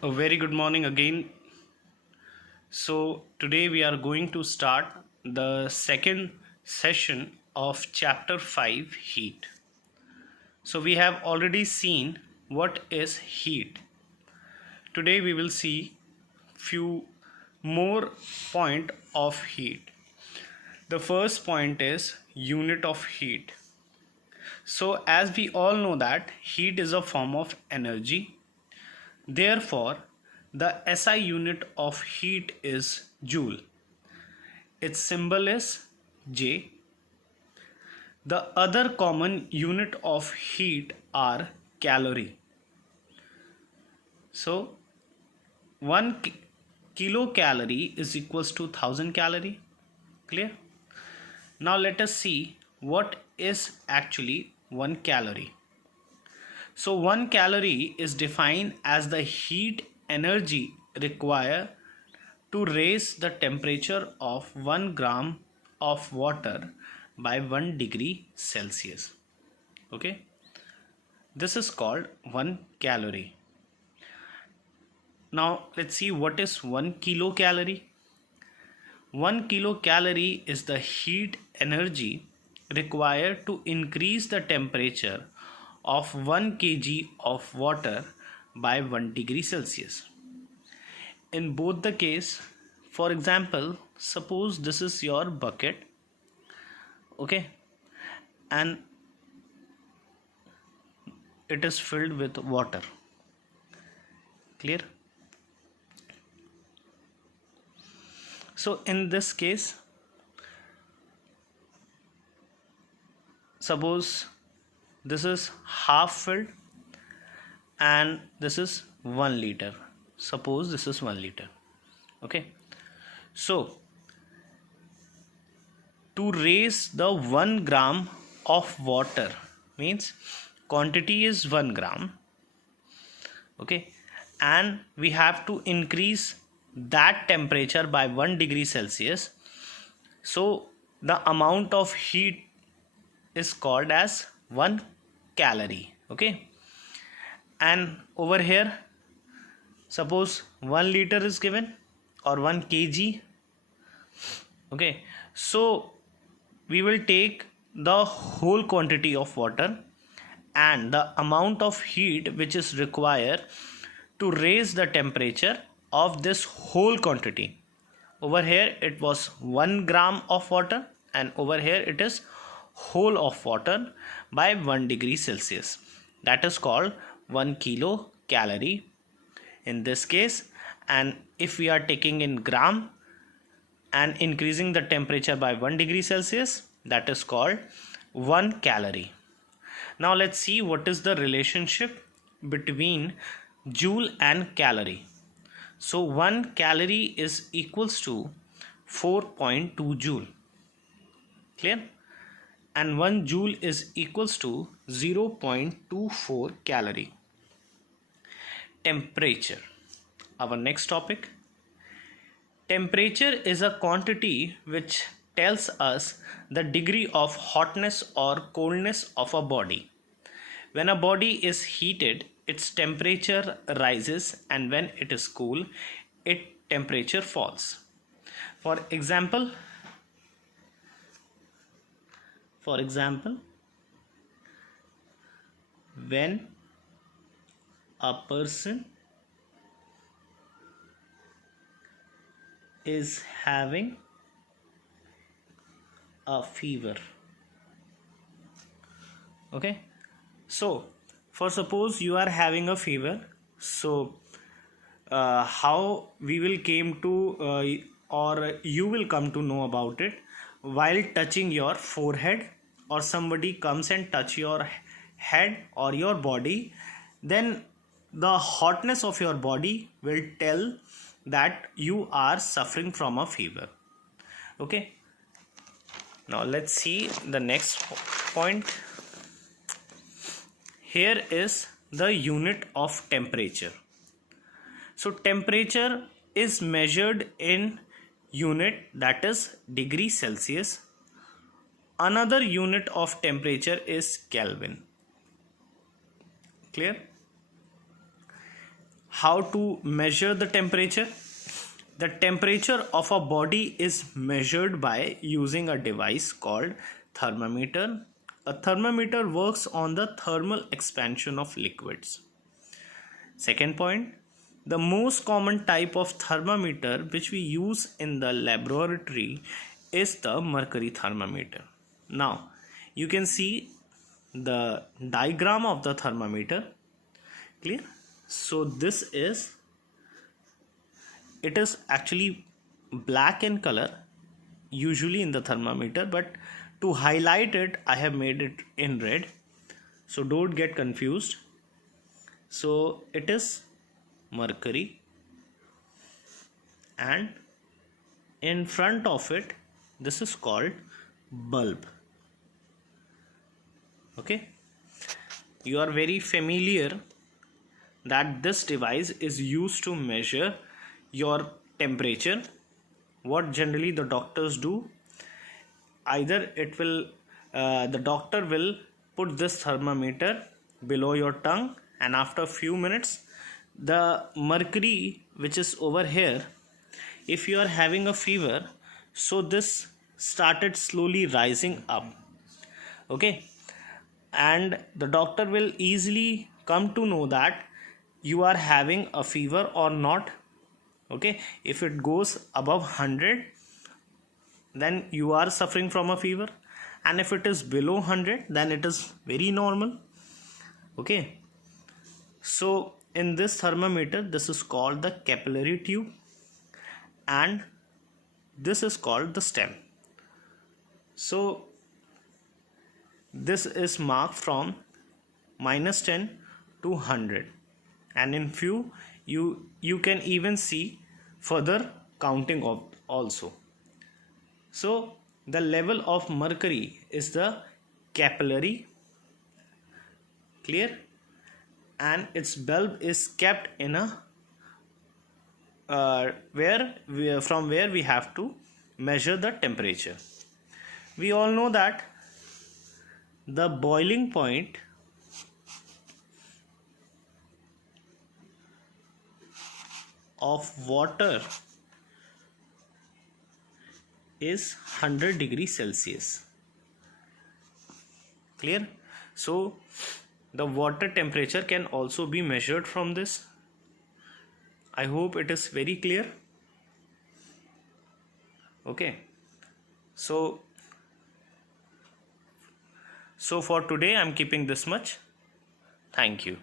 A very good morning again. So, today we are going to start the second session of chapter 5 heat. So, we have already seen what is heat. Today we will see few more point of heat. The first point is unit of heat. So, as we all know that heat is a form of energy. Therefore, the SI unit of heat is joule. Its symbol is J. The other common unit of heat are calorie. So 1 kilocalorie is equals to 1000 calorie. Clear? Now let us see what is actually 1 calorie. So 1 calorie is defined as the heat energy required to raise the temperature of 1 gram of water by 1 degree Celsius. Okay, this is called 1 calorie. Now let's see what is 1 kilocalorie. 1 kilocalorie is the heat energy required to increase the temperature of 1 kg of water by 1 degree Celsius. In both the case, for example, suppose this is your bucket, okay, and it is filled with water. Clear? So in this case, suppose this is half filled and this is 1 liter. Suppose this is 1 liter. Okay, so to raise the 1 gram of water, means quantity is 1 gram, okay, and we have to increase that temperature by 1 degree Celsius. So the amount of heat is called as 1 calorie. Okay, and over here suppose 1 liter is given or 1 kg. Okay, so we will take the whole quantity of water and the amount of heat which is required to raise the temperature of this whole quantity. Over here it was 1 gram of water and over here it is whole of water by 1 degree Celsius. That is called 1 kilocalorie in this case. And if we are taking in gram and increasing the temperature by 1 degree Celsius, that is called 1 calorie. Now let's see what is the relationship between joule and calorie. So 1 calorie is equals to 4.2 joule. Clear? And 1 joule is equals to 0.24 calorie. Temperature, our next topic. Temperature is a quantity which tells us the degree of hotness or coldness of a body. When a body is heated, its temperature rises, and when it is cool, its temperature falls. For example, when a person is having a fever, okay, so for suppose you are having a fever, so how we will came to or you will come to know about it while touching your forehead, or somebody comes and touch your head or your body, then the hotness of your body will tell that you are suffering from a fever. Okay, now let's see the next point. Here is the unit of temperature. So temperature is measured in unit, that is degree Celsius. Another unit of temperature is Kelvin. Clear? how to measure the temperature? The temperature of a body is measured by using a device called thermometer. A thermometer works on the thermal expansion of liquids. Second point, the most common type of thermometer which we use in the laboratory is the mercury thermometer. Now, you can see the diagram of the thermometer. Clear? So this is, it is actually black in color usually in the thermometer, but to highlight it I have made it in red, so don't get confused. So it is mercury, and in front of it this is called bulb. Okay, you are very familiar that this device is used to measure your temperature. What generally the doctors do, either it will the doctor will put this thermometer below your tongue, and after a few minutes the mercury which is over here, if you are having a fever, so this started slowly rising up. Okay, and the doctor will easily come to know that you are having a fever or not. Okay, if it goes above 100, then you are suffering from a fever, and if it is below 100, then it is very normal. Okay, so in this thermometer, this is called the capillary tube, and this is called the stem. So this is marked from -10 to 100, and in few you can even see further counting of also. So the level of mercury is the capillary. Clear? And its bulb is kept in a from where we have to measure the temperature. We all know that the boiling point of water is 100 degrees Celsius. Clear? So the water temperature can also be measured from this. I hope it is very clear. Okay, so for today I'm keeping this much. Thank you.